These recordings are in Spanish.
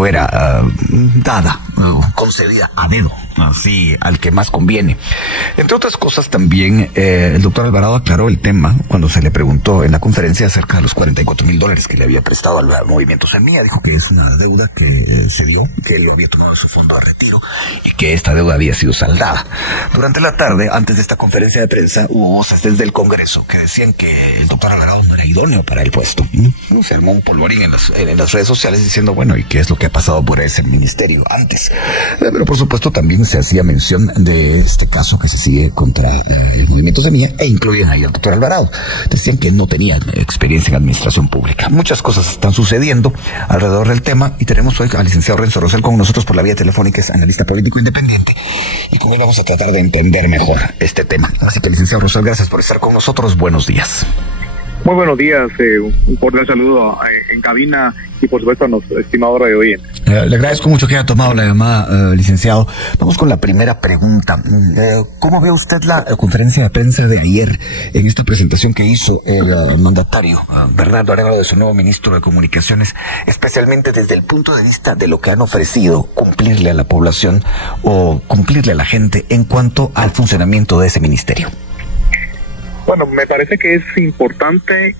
fuera dada, concedida a dedo, así al que más conviene. Entre otras cosas también el doctor Alvarado aclaró el tema cuando se le preguntó en la conferencia acerca de los $44,000 que le había prestado al movimiento Semilla. Dijo que es una deuda que se dio, que él lo había tomado de su fondo de retiro y que esta deuda había sido saldada. Durante la tarde, antes de esta conferencia de prensa, hubo voces desde el Congreso que decían que el doctor Alvarado no era idóneo para el puesto. Se armó un polvorín en las redes sociales diciendo, bueno, ¿y qué es lo que ha pasado por ese ministerio antes? Pero por supuesto también se hacía mención de este caso que se sigue contra el movimiento Semilla e incluían ahí al doctor Alvarado. Decían que no tenían experiencia en administración pública. Muchas cosas están sucediendo alrededor del tema y tenemos hoy al licenciado Renzo Rosell con nosotros por la vía telefónica, es analista político independiente y con él vamos a tratar de entender mejor este tema. Así que licenciado Rosell, gracias por estar con nosotros. Buenos días. Muy buenos días, un cordial saludo en cabina y por supuesto a nuestro estimado radio oyente. Le agradezco mucho que haya tomado la llamada, licenciado. Vamos con la primera pregunta. ¿Cómo ve usted la conferencia de prensa de ayer en esta presentación que hizo el mandatario Bernardo Arévalo de su nuevo ministro de Comunicaciones, especialmente desde el punto de vista de lo que han ofrecido cumplirle a la población o cumplirle a la gente en cuanto al funcionamiento de ese ministerio? Bueno, me parece que es importante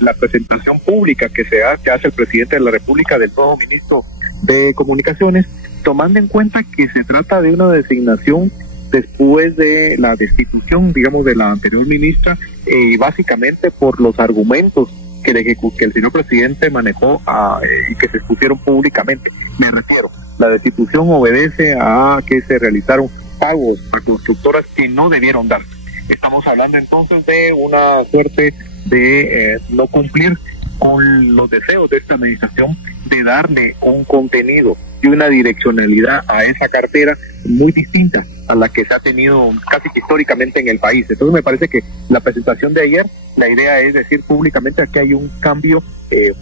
la presentación pública que hace el presidente de la República del nuevo ministro de Comunicaciones, tomando en cuenta que se trata de una designación después de la destitución, digamos, de la anterior ministra, básicamente por los argumentos que el señor presidente manejó y que se expusieron públicamente. Me refiero, la destitución obedece a que se realizaron pagos a constructoras que no debieron dar. Estamos hablando entonces de una suerte de no cumplir con los deseos de esta administración de darle un contenido y una direccionalidad a esa cartera muy distinta a la que se ha tenido casi que históricamente en el país. Entonces me parece que la presentación de ayer, la idea es decir públicamente que hay un cambio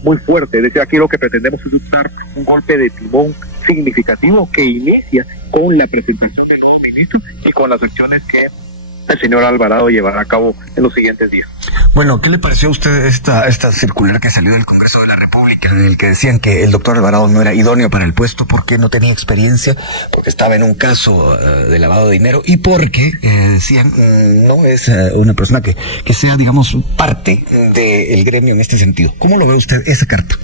muy fuerte, es decir, aquí lo que pretendemos es usar un golpe de timón significativo que inicia con la presentación del nuevo ministro y con las acciones que el señor Alvarado llevará a cabo en los siguientes días. Bueno, ¿qué le pareció a usted esta circular que salió del Congreso de la República, en el que decían que el doctor Alvarado no era idóneo para el puesto porque no tenía experiencia, porque estaba en un caso de lavado de dinero y porque decían no es una persona que sea, digamos, parte del gremio en este sentido? ¿Cómo lo ve usted esa carta?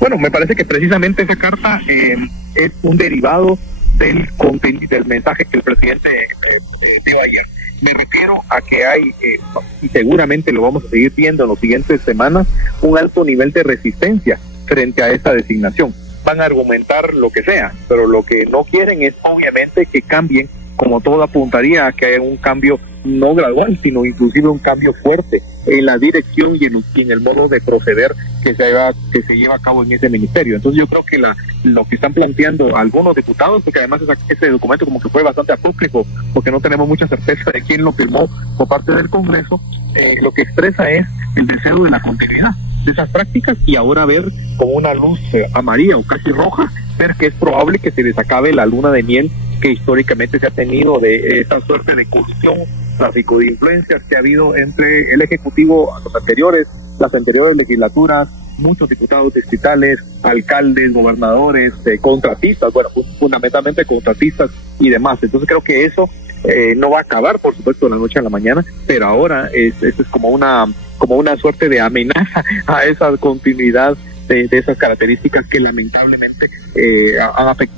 Bueno, me parece que precisamente esa carta es un derivado del mensaje que el presidente dio ayer. Me refiero a que hay, y seguramente lo vamos a seguir viendo en las siguientes semanas, un alto nivel de resistencia frente a esta designación. Van a argumentar lo que sea, pero lo que no quieren es obviamente que cambien, como todo apuntaría a que haya un cambio no gradual, sino inclusive un cambio fuerte en la dirección y en el modo de proceder que se lleva a cabo en ese ministerio. Entonces yo creo que lo que están planteando algunos diputados, porque además ese documento como que fue bastante apócrifo, porque no tenemos mucha certeza de quién lo firmó por parte del Congreso, lo que expresa es el deseo de la continuidad de esas prácticas y ahora ver como una luz amarilla o casi roja, ver que es probable que se les acabe la luna de miel que históricamente se ha tenido de esta suerte de corrupción, tráfico de influencias que ha habido entre el Ejecutivo, las anteriores legislaturas, muchos diputados distritales, alcaldes, gobernadores, contratistas, bueno, fundamentalmente contratistas y demás. Entonces creo que eso no va a acabar, por supuesto, de la noche a la mañana, pero ahora es como una suerte de amenaza a esa continuidad de esas características que lamentablemente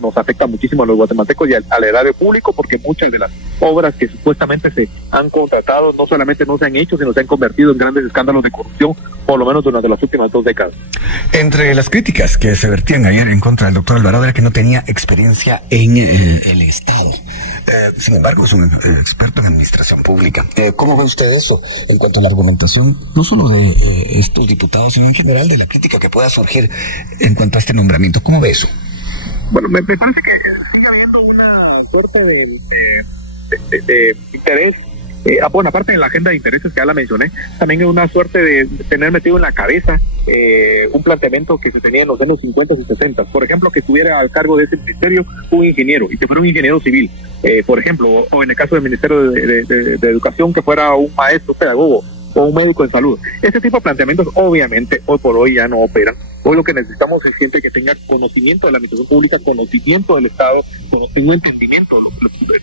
nos afectan muchísimo a los guatemaltecos y al erario público, porque muchas de las obras que supuestamente se han contratado no solamente no se han hecho, sino se han convertido en grandes escándalos de corrupción, por lo menos durante las últimas 2 décadas. Entre las críticas que se vertían ayer en contra del doctor Alvarado era que no tenía experiencia en el Estado. Sin embargo, es un experto en administración pública. ¿Cómo ve usted eso en cuanto a la argumentación, no solo de estos diputados, sino en general de la crítica que pueda surgir en cuanto a este nombramiento? ¿Cómo ve eso? Bueno, me parece que sigue habiendo una suerte de interés. Bueno, aparte de la agenda de intereses que ya la mencioné, también hay una suerte de tener metido en la cabeza un planteamiento que se tenía en los años 50 y 60. Por ejemplo, que estuviera al cargo de ese ministerio un ingeniero, y que fuera un ingeniero civil, por ejemplo, o en el caso del Ministerio de Educación, que fuera un maestro pedagogo o un médico en salud. Este tipo de planteamientos obviamente hoy por hoy ya no operan, Hoy lo que necesitamos es gente que tenga conocimiento de la administración pública, conocimiento del Estado, tenga un entendimiento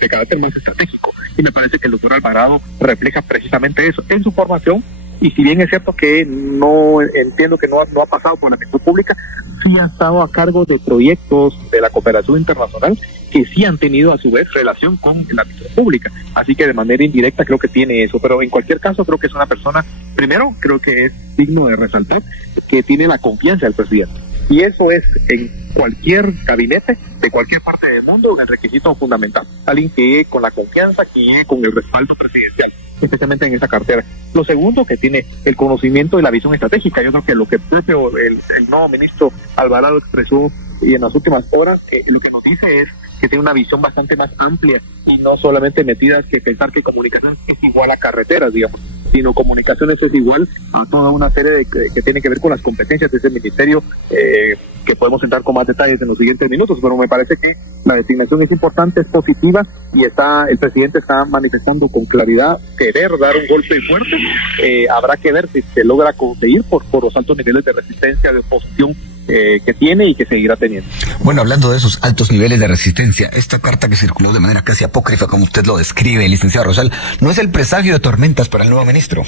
de carácter más estratégico. Y me parece que el doctor Alvarado refleja precisamente eso en su formación. Y si bien es cierto que no entiendo que no ha pasado por la administración pública, sí ha estado a cargo de proyectos de la cooperación internacional que sí han tenido a su vez relación con la administración pública. Así que de manera indirecta creo que tiene eso. Pero en cualquier caso creo que es una persona, primero creo que es digno de resaltar, que tiene la confianza del presidente. Y eso es en cualquier gabinete de cualquier parte del mundo el requisito fundamental. Alguien que llegue con la confianza, que llegue con el respaldo presidencial, especialmente en esa cartera. Lo segundo, que tiene el conocimiento y la visión estratégica. Yo creo que lo que el nuevo ministro Alvarado expresó y en las últimas horas, lo que nos dice es que tiene una visión bastante más amplia y no solamente metidas que pensar que comunicación es igual a carreteras, digamos, sino comunicaciones es igual a toda una serie de que tiene que ver con las competencias de ese ministerio, que podemos entrar con más detalles en los siguientes minutos, pero me parece que la designación es importante, es positiva, y el presidente está manifestando con claridad querer dar un golpe fuerte. Habrá que ver si se logra conseguir por los altos niveles de resistencia, de oposición que tiene y que seguirá teniendo. Bueno, hablando de esos altos niveles de resistencia, esta carta que circuló de manera casi apócrifa, como usted lo describe, licenciado Rosal, ¿no es el presagio de tormentas para el nuevo ministro?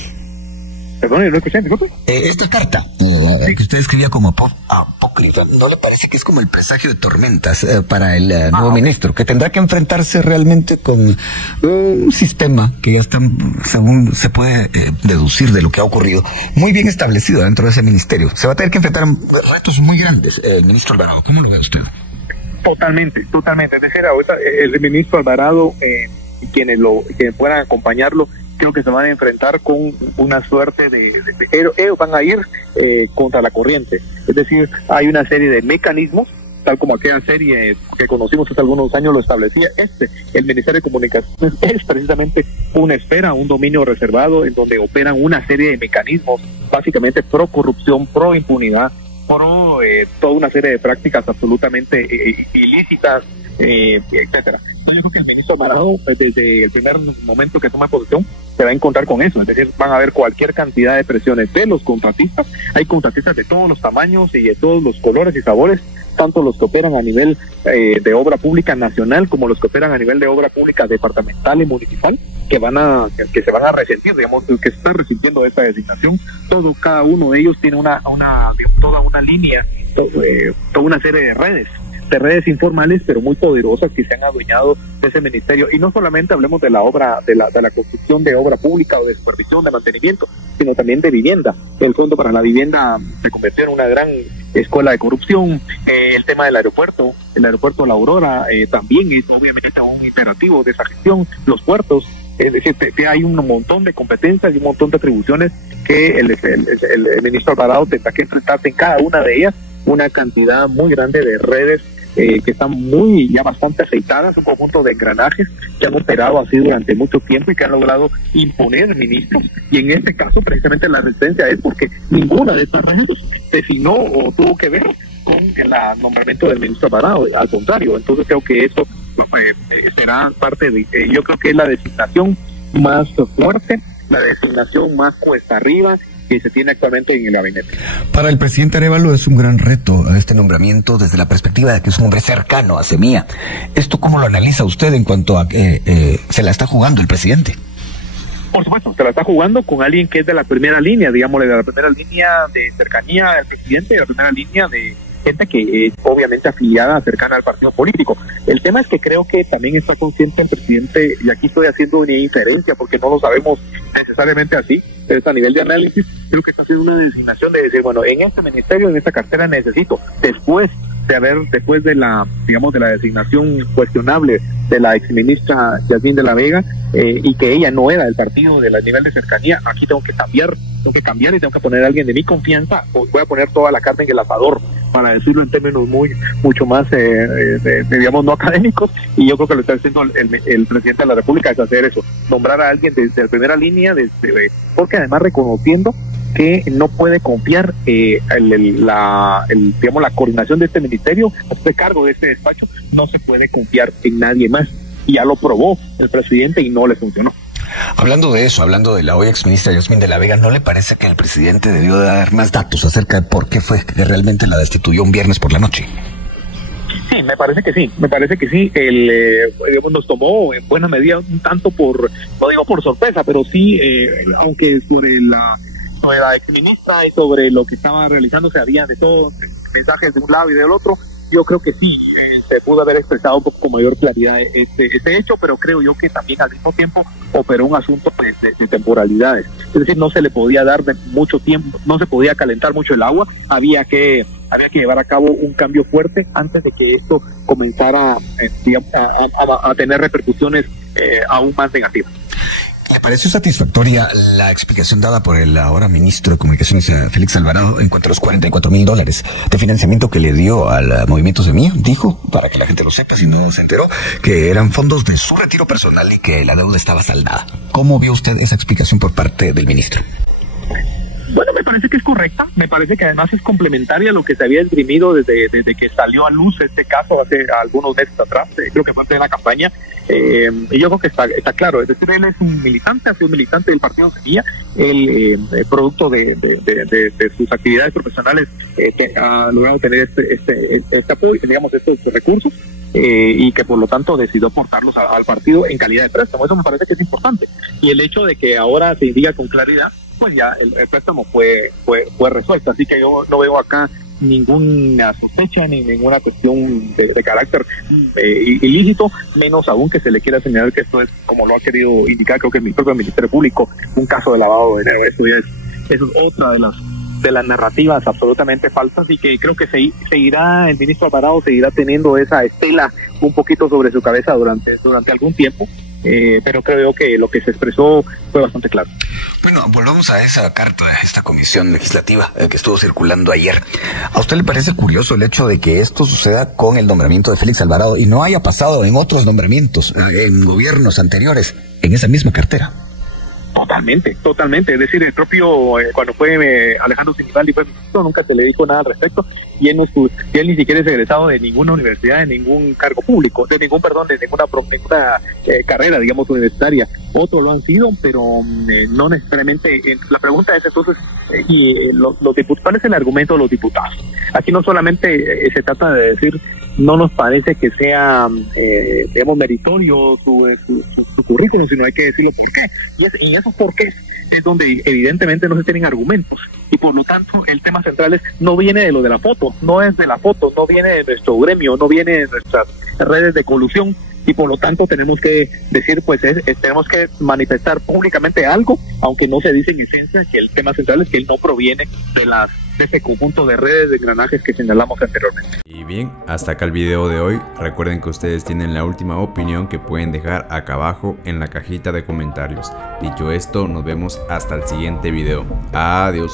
Perdón, no escuché. Esta carta que usted escribía como apócrifa, ¿no le parece que es como el presagio de tormentas para el nuevo ministro, que tendrá que enfrentarse realmente con un sistema que ya está, según se puede deducir de lo que ha ocurrido, muy bien establecido dentro de ese ministerio? Se va a tener que enfrentar retos muy grandes, el ministro Alvarado. ¿Cómo lo ve usted? Totalmente. Es decir, ahorita el ministro Alvarado y quienes puedan acompañarlo, creo que se van a enfrentar con una suerte ellos van a ir contra la corriente. Es decir, hay una serie de mecanismos, tal como aquella serie que conocimos hace algunos años lo establecía. El Ministerio de Comunicaciones es precisamente una esfera, un dominio reservado en donde operan una serie de mecanismos, básicamente pro corrupción, pro impunidad, por toda una serie de prácticas absolutamente ilícitas, etcétera. Yo creo que el ministro Alvarado, desde el primer momento que toma posición, se va a encontrar con eso. Es decir, van a haber cualquier cantidad de presiones de los contratistas. Hay contratistas de todos los tamaños y de todos los colores y sabores, tanto los que operan a nivel de obra pública nacional como los que operan a nivel de obra pública departamental y municipal, que se van a resentir, digamos, que se están resintiendo de esta designación. Cada uno de ellos tiene toda una línea, toda una serie de redes informales, pero muy poderosas, que se han adueñado de ese ministerio. Y no solamente hablemos de la obra, de la construcción de obra pública o de supervisión, de mantenimiento, sino también de vivienda. El Fondo para la Vivienda se convirtió en una gran escuela de corrupción. El tema del aeropuerto, el aeropuerto La Aurora, también es obviamente un imperativo de esa gestión. Los puertos, es decir, hay un montón de competencias y un montón de atribuciones que el ministro Alvarado tendrá que enfrentarse en cada una de ellas, una cantidad muy grande de redes que están ya bastante aceitadas, un conjunto de engranajes que han operado así durante mucho tiempo y que han logrado imponer ministros. Y en este caso, precisamente, la resistencia es porque ninguna de estas redes designó o tuvo que ver con el nombramiento del ministro Alvarado. Al contrario, entonces creo que eso será parte yo creo que es la designación más fuerte, la designación más cuesta arriba que se tiene actualmente en el gabinete. Para el presidente Arévalo es un gran reto este nombramiento desde la perspectiva de que es un hombre cercano a Semilla. ¿Esto cómo lo analiza usted en cuanto a que se la está jugando el presidente? Por supuesto, se la está jugando con alguien que es de la primera línea, digámosle, de la primera línea de cercanía al presidente, de la primera línea de gente que es obviamente afiliada, cercana al partido político. El tema es que creo que también está consciente el presidente, y aquí estoy haciendo una inferencia porque no lo sabemos necesariamente así, pero a nivel de análisis, creo que está haciendo una designación de decir, bueno, en este ministerio, en esta cartera necesito, después de la designación cuestionable de la exministra Yasmín de la Vega, y que ella no era del partido del nivel de cercanía, aquí tengo que cambiar y tengo que poner a alguien de mi confianza, voy a poner toda la carne en el asador, para decirlo en términos mucho más, digamos, no académicos, y yo creo que lo está haciendo el presidente de la República, es hacer eso, nombrar a alguien de la primera línea, porque además reconociendo que no puede confiar la coordinación de este ministerio, este cargo de este despacho, no se puede confiar en nadie más, y ya lo probó el presidente y no le funcionó. Hablando de eso, hablando de la hoy exministra Yasmín de la Vega, ¿no le parece que el presidente debió dar más datos acerca de por qué fue que realmente la destituyó un viernes por la noche? Sí, me parece que sí. Digamos, nos tomó en buena medida un tanto no digo por sorpresa, pero sí, aunque sobre la exministra y sobre lo que estaba realizándose había de todos mensajes de un lado y del otro, yo creo que sí, se pudo haber expresado con mayor claridad este hecho, pero creo yo que también al mismo tiempo operó un asunto de temporalidades. Es decir, no se le podía dar de mucho tiempo, no se podía calentar mucho el agua, había que llevar a cabo un cambio fuerte antes de que esto comenzara a tener repercusiones aún más negativas. ¿Le pareció satisfactoria la explicación dada por el ahora ministro de Comunicaciones, Félix Alvarado, en cuanto a los $44,000 de financiamiento que le dio al Movimiento Semilla? Dijo, para que la gente lo sepa si no se enteró, que eran fondos de su retiro personal y que la deuda estaba saldada. ¿Cómo vio usted esa explicación por parte del ministro? Bueno, me parece que es correcta, me parece que además es complementaria a lo que se había esgrimido desde que salió a luz este caso hace algunos meses atrás, creo que fue antes de la campaña, y yo creo que está claro, es decir, él es un militante, ha sido un militante del Partido Semilla, el producto de sus actividades profesionales que ha logrado tener este apoyo, digamos, estos recursos, y que por lo tanto decidió aportarlos al partido en calidad de préstamo. Eso me parece que es importante, y el hecho de que ahora se diga con claridad, pues ya el préstamo fue resuelto, así que yo no veo acá ninguna sospecha ni ninguna cuestión de carácter ilícito, menos aún que se le quiera señalar que esto es, como lo ha querido indicar, creo que el propio Ministerio Público, un caso de lavado de dinero. Eso ya es otra de las narrativas absolutamente falsas, y que creo que el ministro Alvarado seguirá teniendo esa estela un poquito sobre su cabeza durante algún tiempo, pero creo que lo que se expresó fue bastante claro. Bueno, volvamos a esa carta, a esta comisión legislativa que estuvo circulando ayer. ¿A usted le parece curioso el hecho de que esto suceda con el nombramiento de Félix Alvarado y no haya pasado en otros nombramientos, en gobiernos anteriores, en esa misma cartera? Totalmente. Es decir, el propio, cuando fue Alejandro Sinibaldi fue ministro, nunca se le dijo nada al respecto, y él ni siquiera es egresado de ninguna universidad, de ningún cargo público, de ninguna carrera, digamos, universitaria. Otros lo han sido, pero no necesariamente. La pregunta es entonces, los diputados, ¿cuál es el argumento de los diputados? Aquí no solamente se trata de decir, no nos parece que sea, digamos, meritorio su currículum, sino hay que decirlo por qué. Y esos por qué es donde evidentemente no se tienen argumentos, y por lo tanto el tema central no viene de lo de la foto, no es de la foto, no viene de nuestro gremio, no viene de nuestras redes de colusión, y por lo tanto tenemos que decir, pues tenemos que manifestar públicamente algo, aunque no se dice en esencia que el tema central es que él no proviene de ese conjunto de redes de engranajes que señalamos anteriormente. Y bien, hasta acá el video de hoy. Recuerden que ustedes tienen la última opinión que pueden dejar acá abajo en la cajita de comentarios. Dicho esto, nos vemos hasta el siguiente video. Adiós.